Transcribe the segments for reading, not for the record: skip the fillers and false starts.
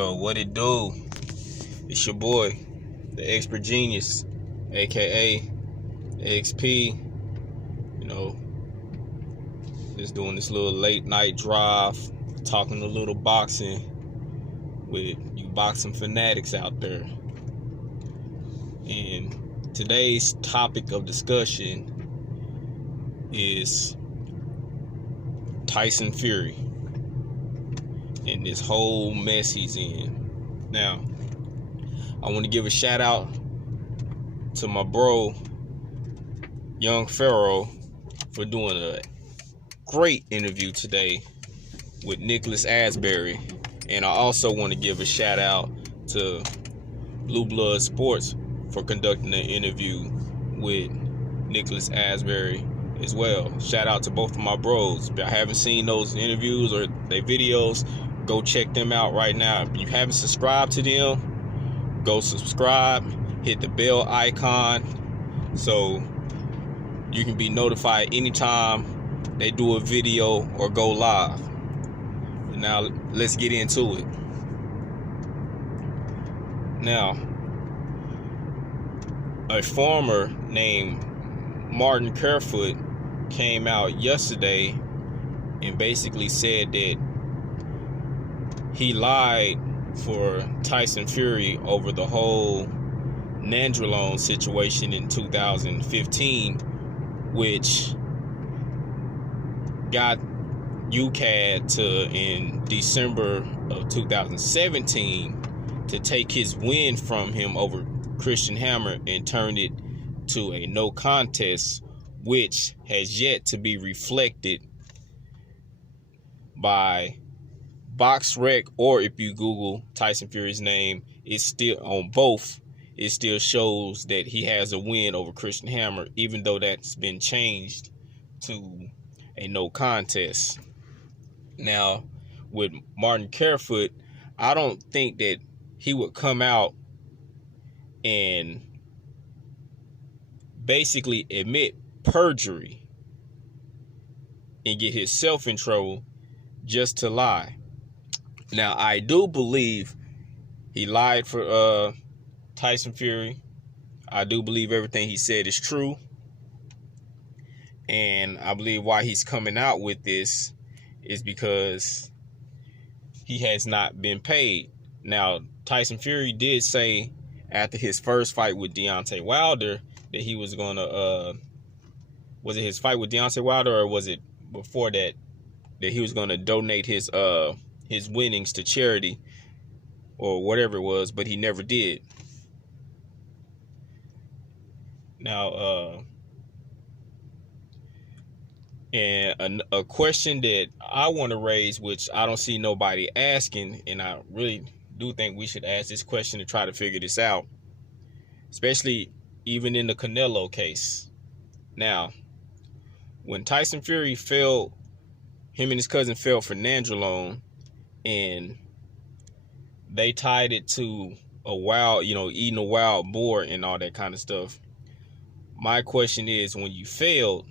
Yo, what it do? It's your boy, the Expert Genius, aka XP. You know, just doing this little late night drive, talking a little boxing with you boxing fanatics out there. And today's topic of discussion is Tyson Fury and this whole mess he's in. Now, I want to give a shout out to my bro, Young Pharaoh, for doing a great interview today with Nicholas Asbury. And I also want to give a shout out to Blue Blood Sports for conducting an interview with Nicholas Asbury as well. Shout out to both of my bros. If I haven't seen those interviews or their videos, go check them out right now. If you haven't subscribed to them, go subscribe, hit the bell icon so you can be notified anytime they do a video or go live. Now let's get into it. Now, a farmer named Martin Kerfoot came out yesterday and basically said that he lied for Tyson Fury over the whole Nandrolone situation in 2015, which got UCAD to, in December of 2017, to take his win from him over Christian Hammer and turn it to a no contest, which has yet to be reflected by BoxRec, or if you Google Tyson Fury's name, it's still on both. It still shows that he has a win over Christian Hammer, even though that's been changed to a no contest. Now, with Martin Kerfoot, I don't think that he would come out and basically admit perjury and get himself in trouble just to lie. Now, I do believe he lied for Tyson Fury. I do believe everything he said is true. And I believe why he's coming out with this is because he has not been paid. Now, Tyson Fury did say after his first fight with Deontay Wilder that he was going to, was it his fight with Deontay Wilder, or was it before that, that he was going to donate his winnings to charity or whatever it was, but he never did. Now, and a question that I want to raise, which I don't see nobody asking, and I really do think we should ask this question to try to figure this out, especially even in the Canelo case. Now, when Tyson Fury fell, him and his cousin fell for Nandrolone, and they tied it to a wild, eating a wild boar and all that kind of stuff. My question is, when you failed,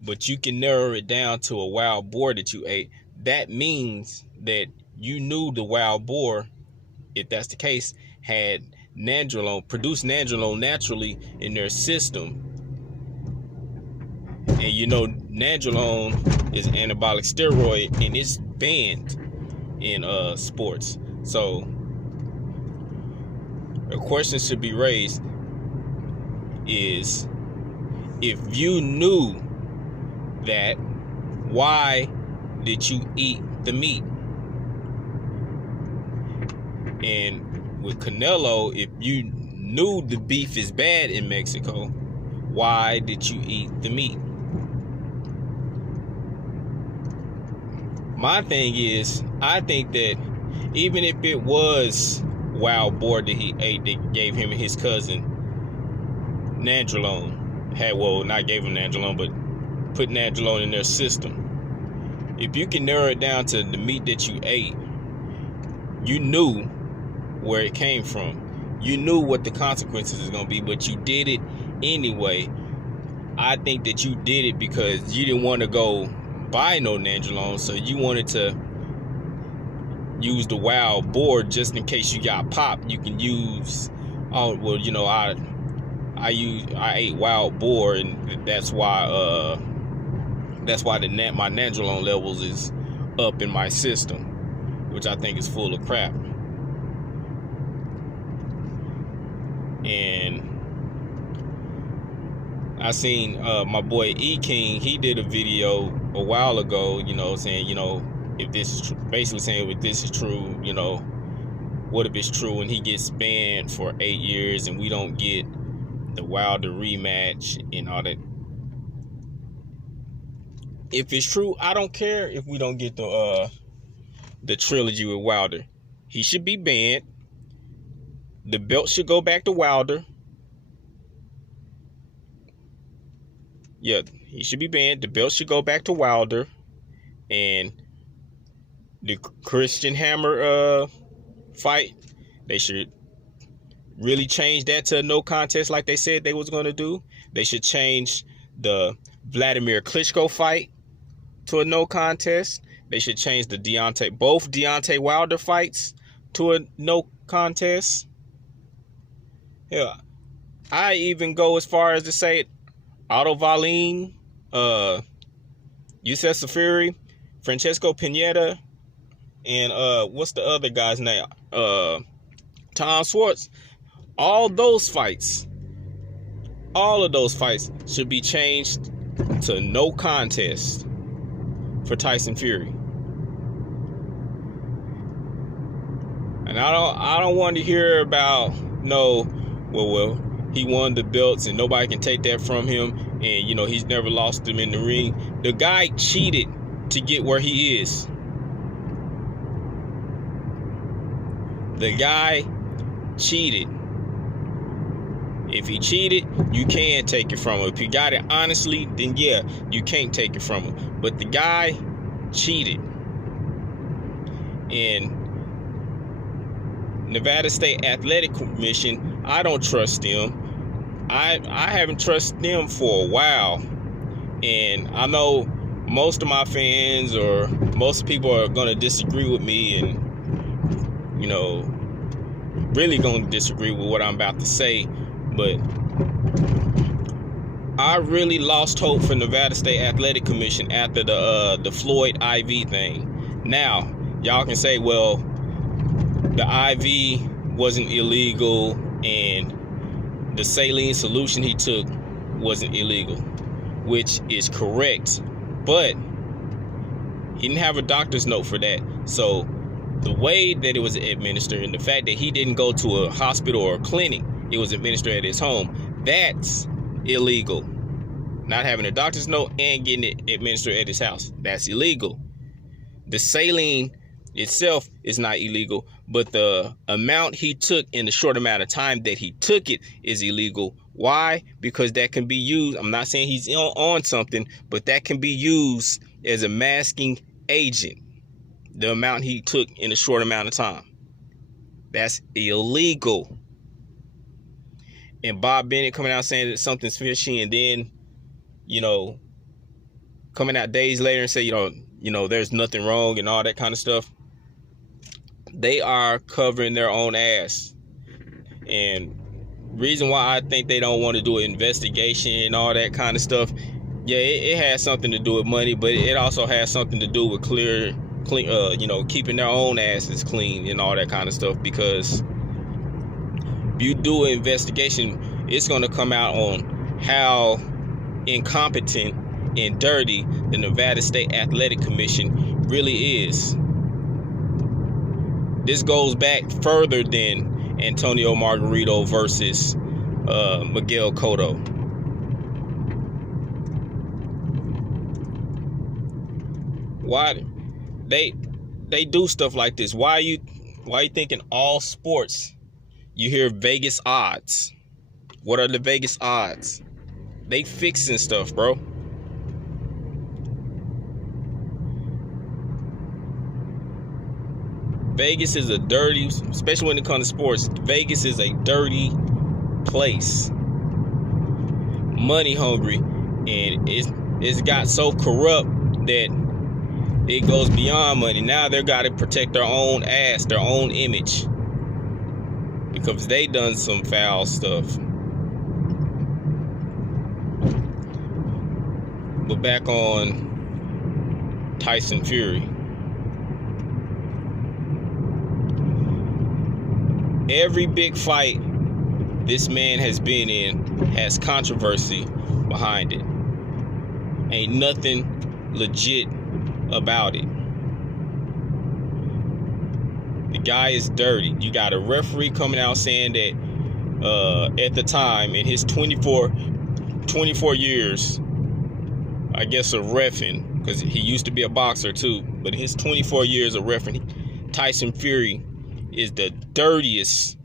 but you can narrow it down to a wild boar that you ate, that means that you knew the wild boar, if that's the case, had Nandrolone, produced Nandrolone naturally in their system. And Nandrolone is an anabolic steroid, and it's banned in sports. So a question should be raised is, if you knew that, why did you eat the meat? And with Canelo, if you knew the beef is bad in Mexico, why did you eat the meat? My thing is, I think that even if it was wild boar that he ate that gave him and his cousin Nandrolone, not gave him Nandrolone, but put Nandrolone in their system. If you can narrow it down to the meat that you ate, you knew where it came from. You knew what the consequences is going to be, but you did it anyway. I think that you did it because you didn't want to go buy no Nandrolone, so you wanted to use the wild boar just in case you got popped. You can use, oh well, you know, I ate wild boar, and that's why my nandrolone levels is up in my system, which I think is full of crap. And I seen my boy E King, he did a video a while ago, you know, saying, you know, if this is basically saying if this is true, you know, what if it's true and he gets banned for 8 years and we don't get the Wilder rematch and all that. If it's true, I don't care if we don't get the trilogy with Wilder. He should be banned. The belt should go back to Wilder. Yeah, he should be banned. The belt should go back to Wilder. And the Christian Hammer fight, they should really change that to a no contest like they said they was going to do. They should change the Vladimir Klitschko fight to a no contest. They should change the both Deontay Wilder fights to a no contest. Yeah, I even go as far as to say Otto Wallin, Youssef Safiri, Francesco Pineda, and what's the other guy's name? Tom Schwartz. All of those fights should be changed to no contest for Tyson Fury. And I don't want to hear about well, he won the belts and nobody can take that from him, and you know he's never lost them in the ring. The guy cheated to get where he is. The guy cheated. If he cheated, you can take it from him. If you got it honestly, then yeah, you can't take it from him. But the guy cheated. And Nevada State Athletic Commission, I don't trust them. I haven't trusted them for a while. And I know most of my fans or most people are going to disagree with me and, you know, really going to disagree with what I'm about to say. But I really lost hope for Nevada State Athletic Commission after the Floyd IV thing. Now, y'all can say, well, the IV wasn't illegal and the saline solution he took wasn't illegal, which is correct. But he didn't have a doctor's note for that. So the way that it was administered and the fact that he didn't go to a hospital or a clinic, it was administered at his home, that's illegal. Not having a doctor's note and getting it administered at his house, that's illegal. The saline itself is not illegal, but the amount he took in the short amount of time that he took it is illegal. Why? Because that can be used, I'm not saying he's on something, but that can be used as a masking agent. The amount he took in a short amount of time, that's illegal. And Bob Bennett coming out saying that something's fishy, and then, you know, coming out days later and say, you know, there's nothing wrong and all that kind of stuff. They are covering their own ass. And reason why I think they don't want to do an investigation and all that kind of stuff, yeah, it has something to do with money, but it also has something to do with clean, you know, keeping their own asses clean and all that kind of stuff. Because if you do an investigation, it's going to come out on how incompetent and dirty the Nevada State Athletic Commission really is. This goes back further than Antonio Margarito versus Miguel Cotto. Why they do stuff like this? Why you thinking all sports you hear Vegas odds? What are the Vegas odds? They fixing stuff, bro. Vegas is a dirty, especially when it comes to sports, Vegas is a dirty place. Money hungry, and it's got so corrupt that it goes beyond money. Now they got to protect their own ass, their own image, because they done some foul stuff. But back on Tyson Fury. Every big fight this man has been in has controversy behind it. Ain't nothing legit about it. The guy is dirty. You got a referee coming out saying that at the time, in his 24 years, I guess, of reffing, because he used to be a boxer too, but his 24 years of reffing, Tyson Fury is the dirtiest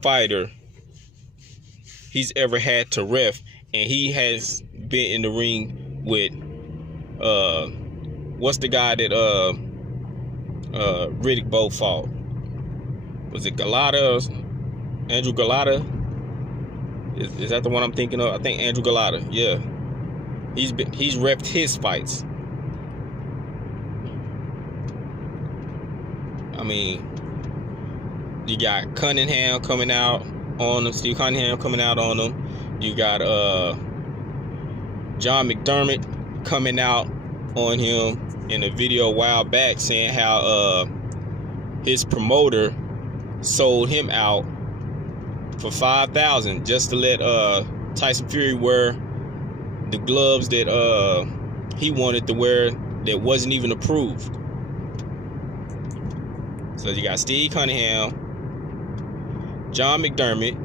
fighter he's ever had to ref, and he has been in the ring with what's the guy that Riddick Bowe fought? Was it Galata? Andrew Galata? Is that the one I'm thinking of? I think Andrew Galata. Yeah, he's reffed his fights. I mean, you got Cunningham coming out on him, Steve Cunningham coming out on him. You got John McDermott coming out on him in a video a while back saying how his promoter sold him out for $5,000 just to let Tyson Fury wear the gloves that he wanted to wear that wasn't even approved. So you got Steve Cunningham, John McDermott,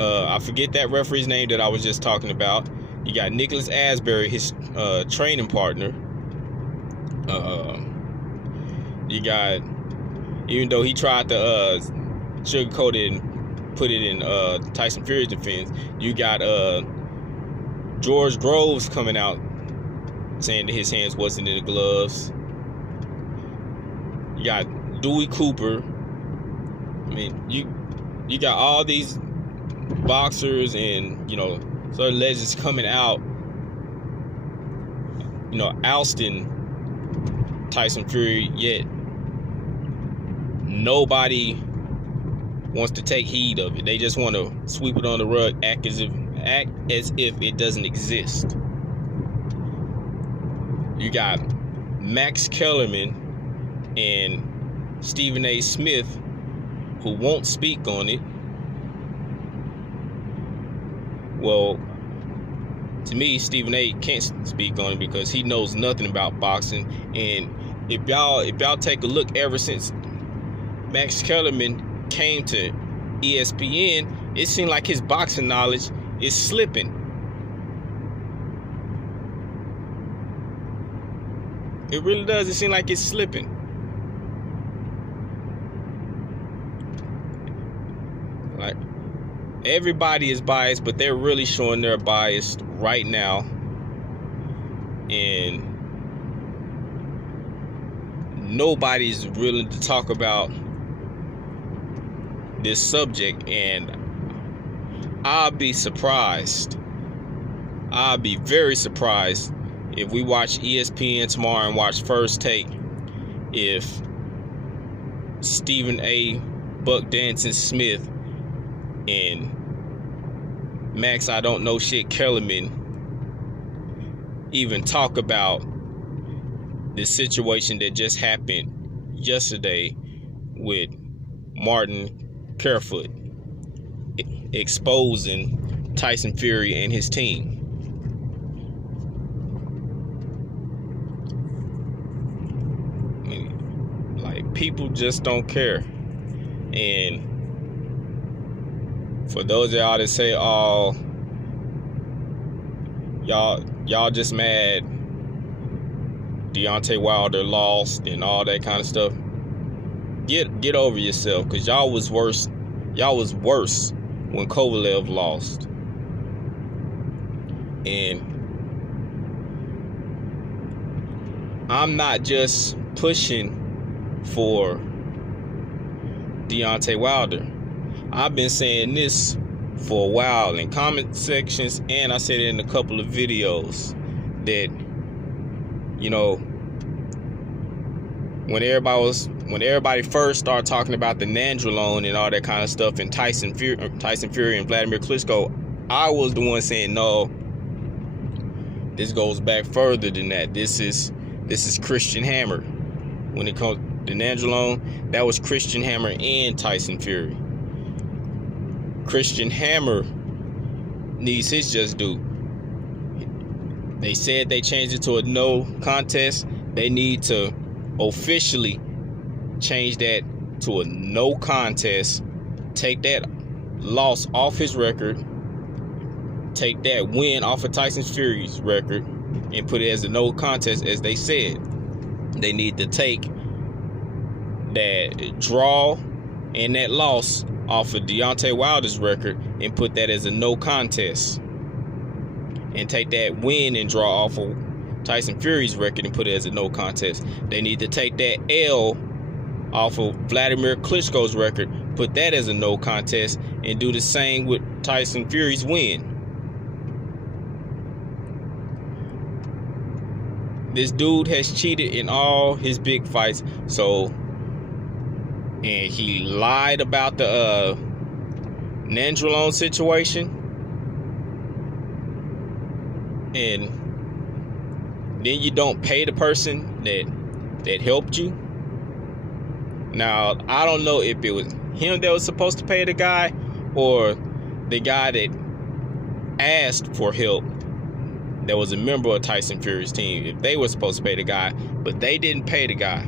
I forget that referee's name that I was just talking about. You got Nicholas Asbury, his training partner. You got, even though he tried to sugarcoat it and put it in Tyson Fury's defense, you got George Groves coming out saying that his hands wasn't in the gloves. You got Dewey Cooper. I mean, you got all these boxers and, you know, certain legends coming out, you know, ousting Tyson Fury, yet nobody wants to take heed of it. They just want to sweep it on the rug, act as if it doesn't exist. You got Max Kellerman and Stephen A. Smith, who won't speak on it. Well, to me, Stephen A. can't speak on it because he knows nothing about boxing. And if y'all take a look, ever since Max Kellerman came to ESPN, it seemed like his boxing knowledge is slipping. It really does. It seems like it's slipping. Like, everybody is biased, but they're really showing they're biased right now. And nobody's willing to talk about this subject. And I'll be surprised. I'll be very surprised if we watch ESPN tomorrow and watch First Take, if Stephen A. Buck Dancing Smith and Max I don't know shit Kellerman even talk about the situation that just happened yesterday with Martin Carefoot exposing Tyson Fury and his team. I mean, like, people just don't care. And for those of y'all that say, oh, y'all just mad Deontay Wilder lost and all that kind of stuff, get over yourself, because y'all was worse when Kovalev lost. And I'm not just pushing for Deontay Wilder. I've been saying this for a while in comment sections, and I said it in a couple of videos, that You know, when everybody first started talking about the nandrolone and all that kind of stuff, and Tyson Fury and Vladimir Klitschko, I was the one saying no. This goes back further than that. This is Christian Hammer. When it comes to nandrolone, that was Christian Hammer and Tyson Fury. Christian Hammer needs his just due. They said they changed it to a no contest. They need to officially change that to a no contest. Take that loss off his record. Take that win off of Tyson Fury's record and put it as a no contest, as they said. They need to take that draw and that loss off of Deontay Wilder's record and put that as a no contest. And take that win and draw off of Tyson Fury's record and put it as a no contest. They need to take that L off of Vladimir Klitschko's record, put that as a no contest, and do the same with Tyson Fury's win. This dude has cheated in all his big fights, and he lied about the nandrolone situation, and then you don't pay the person that helped you. Now, I don't know if it was him that was supposed to pay the guy or the guy that asked for help that was a member of Tyson Fury's team, if they were supposed to pay the guy, but they didn't pay the guy.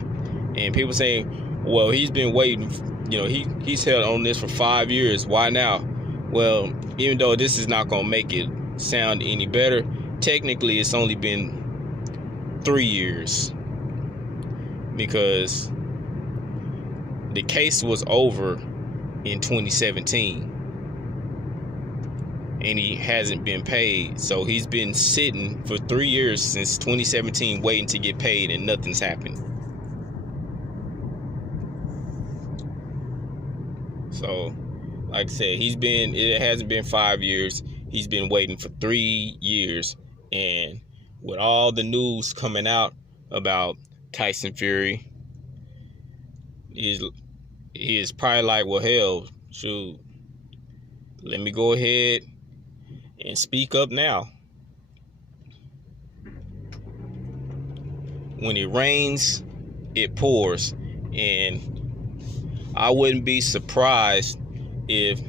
And people saying, well, he's been waiting, he's held on this for 5 years, why now? Well, even though this is not going to make it sound any better, technically it's only been 3 years, because the case was over in 2017 and he hasn't been paid. So he's been sitting for 3 years since 2017 waiting to get paid, and nothing's happened. So like I said, it hasn't been 5 years, he's been waiting for 3 years. And with all the news coming out about Tyson Fury, he is probably like, well, hell, shoot, let me go ahead and speak up now. When it rains, it pours. And I wouldn't be surprised if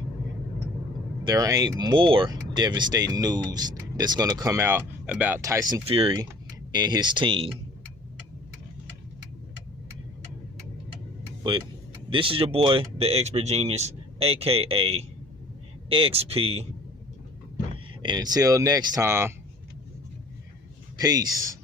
there ain't more devastating news that's going to come out about Tyson Fury and his team. But this is your boy, the Expert Genius, aka XP. And until next time, peace.